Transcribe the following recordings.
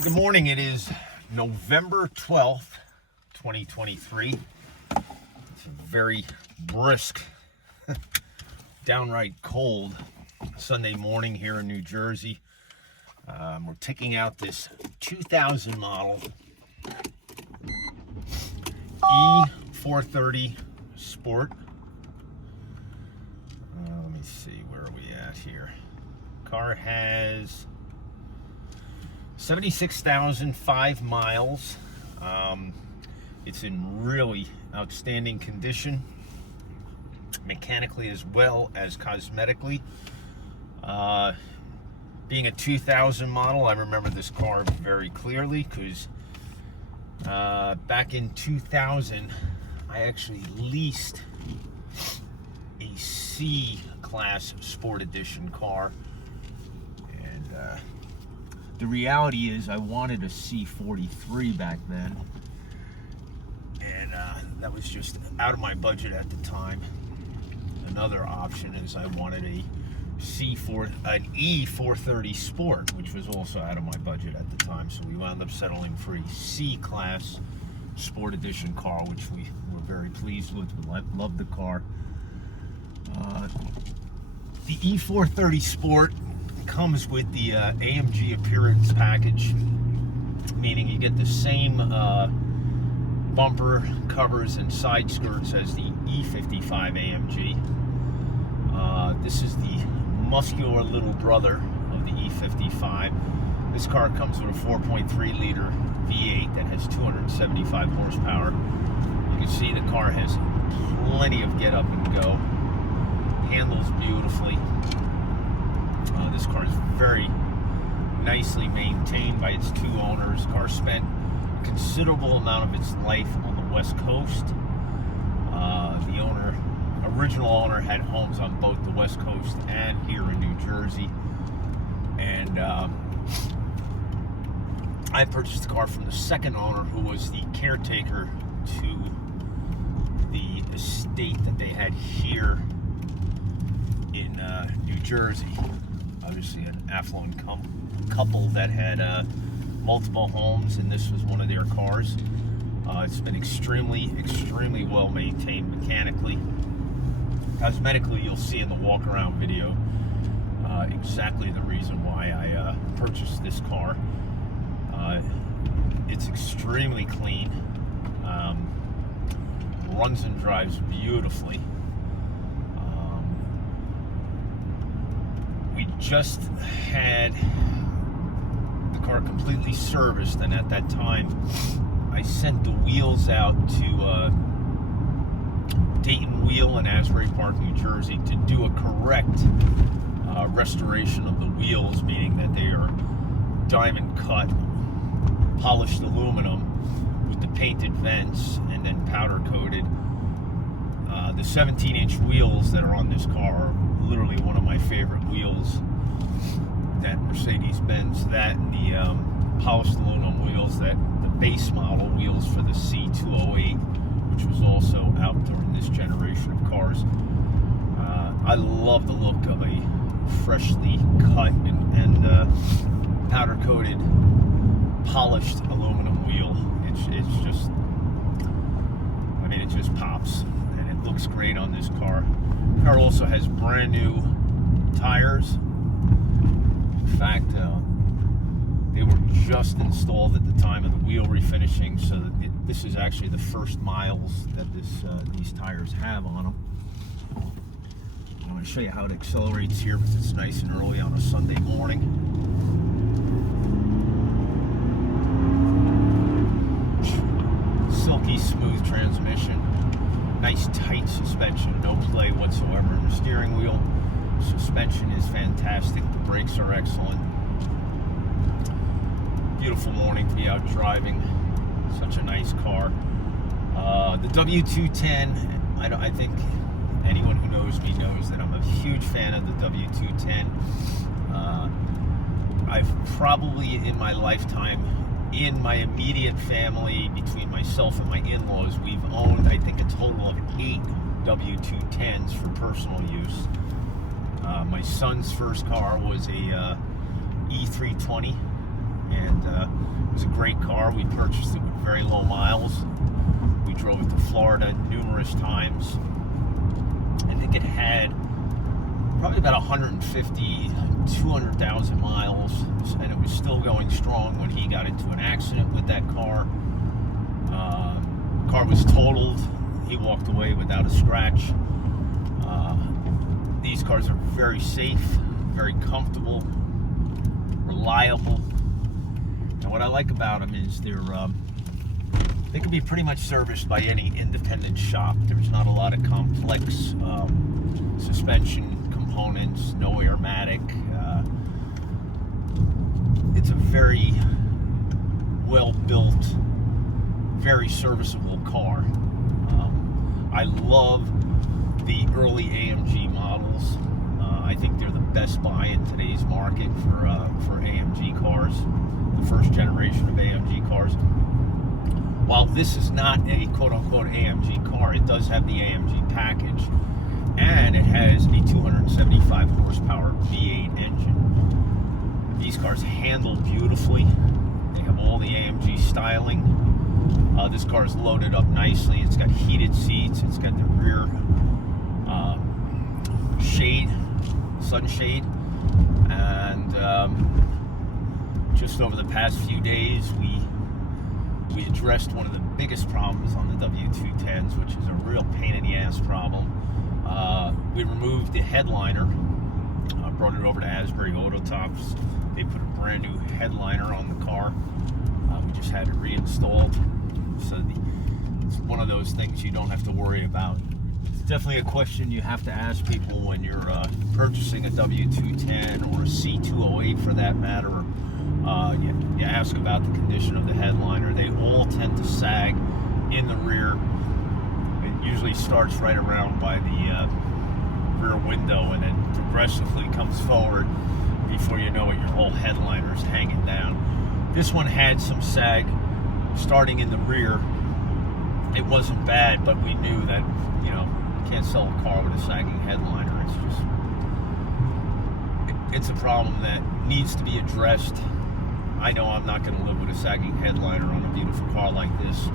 Hey, good morning. It is November 12th, 2023. It's a very brisk, downright cold Sunday morning here in New Jersey. We're taking out this 2000 model E430 Sport. Let me see, where are we at here? Car has 76,005 miles. It's in really outstanding condition, mechanically as well as cosmetically. Being a 2000 model, I remember this car very clearly because back in 2000, I actually leased a C-Class Sport Edition car. And the reality is I wanted a C43 back then, and that was just out of my budget at the time. Another option is I wanted an E430 Sport, which was also out of my budget at the time, so we wound up settling for a C-Class Sport Edition car, which we were very pleased with. We loved the car. The E430 Sport comes with the AMG appearance package, meaning you get the same bumper covers and side skirts as the E55 AMG. This is the muscular little brother of the E55. This car comes with a 4.3 liter V8 that has 275 horsepower. You can see the car has plenty of get up and go, handles beautifully. This car is very nicely maintained by its two owners. The car spent a considerable amount of its life on the West Coast. The original owner had homes on both the West Coast and here in New Jersey. And I purchased the car from the second owner, who was the caretaker to the estate that they had here in New Jersey. Obviously an affluent couple that had multiple homes, and this was one of their cars. It's been extremely well maintained mechanically. Cosmetically, you'll see in the walk around video exactly the reason why I purchased this car. It's extremely clean, runs and drives beautifully. We just had the car completely serviced, and at that time I sent the wheels out to Dayton Wheel in Asbury Park, New Jersey, to do a correct restoration of the wheels, meaning that they are diamond cut, polished aluminum with the painted vents and then powder coated. The 17-inch wheels that are on this car are literally one of my favorite wheels. That Mercedes-Benz, that and the polished aluminum wheels, that the base model wheels for the C208, which was also out during this generation of cars. I love the look of a freshly cut and powder coated, polished aluminum wheel. It's just, I mean, it just pops, and it looks great on this car. The car also has brand new tires. In fact, they were just installed at the time of the wheel refinishing, so that this is actually the first miles that these tires have on them. I'm going to show you how it accelerates here because it's nice and early on a Sunday morning. Silky smooth transmission, nice tight suspension, no play whatsoever in the steering wheel. Suspension is fantastic, the brakes are excellent. Beautiful morning to be out driving. Such a nice car. The W210, I think anyone who knows me knows that I'm a huge fan of the W210. I've probably in my lifetime, in my immediate family, between myself and my in-laws, we've owned, I think, a total of 8 W210s for personal use. My son's first car was a E320, and and it was a great car. We purchased it with very low miles. We drove it to Florida numerous times. I think it had probably about 150, 200,000 miles, and it was still going strong when he got into an accident with that car. Car was totaled. He walked away without a scratch. These cars are very safe, very comfortable, reliable, and what I like about them is they can be pretty much serviced by any independent shop. There's not a lot of complex suspension components, no airmatic. It's a very well-built, very serviceable car. I love the early AMG models. I think they're the best buy in today's market for AMG cars, the first generation of AMG cars. While this is not a quote-unquote AMG car, it does have the AMG package, and it has a 275 horsepower V8 engine. These cars handle beautifully. They have all the AMG styling. This car is loaded up nicely. It's got heated seats. It's got the rear sunshade, and just over the past few days, we addressed one of the biggest problems on the W210s, which is a real pain in the ass problem. We removed the headliner, brought it over to Asbury Auto Tops. They put a brand new headliner on the car. We just had it reinstalled, so it's one of those things you don't have to worry about. It's definitely a question you have to ask people when you're purchasing a W210 or a C208 for that matter. You ask about the condition of the headliner. They all tend to sag in the rear. It usually starts right around by the rear window and then progressively comes forward. Before you know it, your whole headliner's hanging down. This one had some sag starting in the rear. It wasn't bad, but we knew that, you can't sell a car with a sagging headliner. It's a problem that needs to be addressed. I know I'm not going to live with a sagging headliner on a beautiful car like this.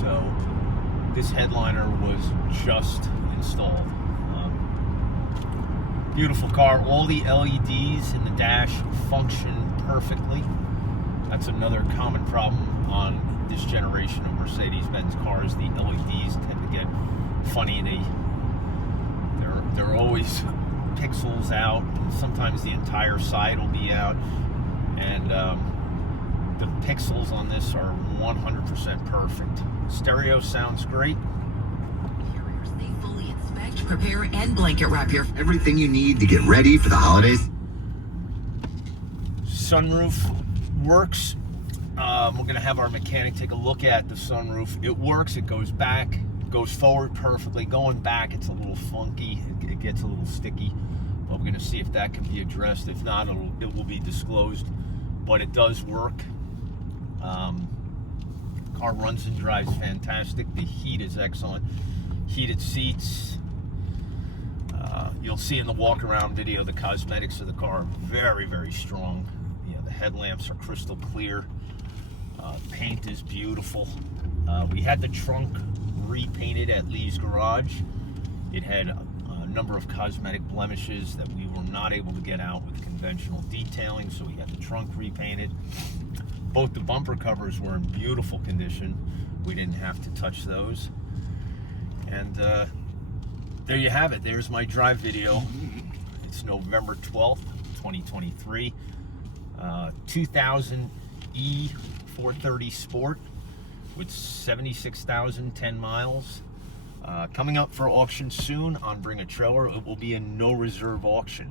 So this headliner was just installed. Beautiful car. All the LEDs in the dash function perfectly. That's another common problem on this generation of Mercedes-Benz cars. The LEDs tend to get funny. They're always pixels out. Sometimes the entire side will be out, and the pixels on this are 100% perfect. Stereo sounds great. They fully inspect, prepare, and blanket wrap your everything you need to get ready for the holidays. Sunroof works. We're going to have our mechanic take a look at the sunroof. It works. It goes back, goes forward perfectly. Going back, it's a little funky. It gets a little sticky. But we're going to see if that can be addressed. If not, it will be disclosed. But it does work. Car runs and drives fantastic. The heat is excellent. Heated seats. You'll see in the walk-around video the cosmetics of the car are very, very strong. The headlamps are crystal clear. Paint is beautiful. We had the trunk repainted at Lee's Garage. It had a number of cosmetic blemishes that we were not able to get out with conventional detailing, so we had the trunk repainted. Both the bumper covers were in beautiful condition. We didn't have to touch those. And there you have it. There's my drive video. It's November 12th, 2023. 2000 E430 Sport with 76,010 miles. Coming up for auction soon on Bring a Trailer. It will be a no reserve auction.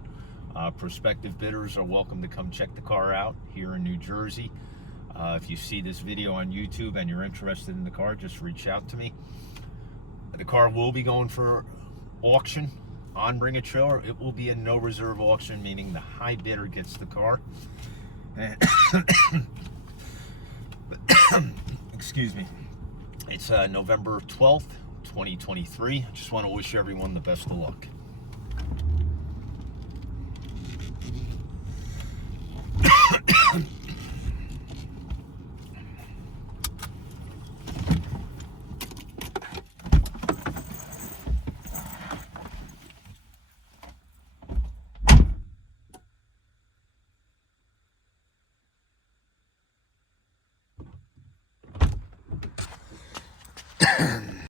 Prospective bidders are welcome to come check the car out here in New Jersey. If you see this video on YouTube and you're interested in the car, just reach out to me. The car will be going for auction on Bring a Trailer. It will be a no reserve auction, meaning the high bidder gets the car. And excuse me. It's November 12th, 2023. I just want to wish everyone the best of luck.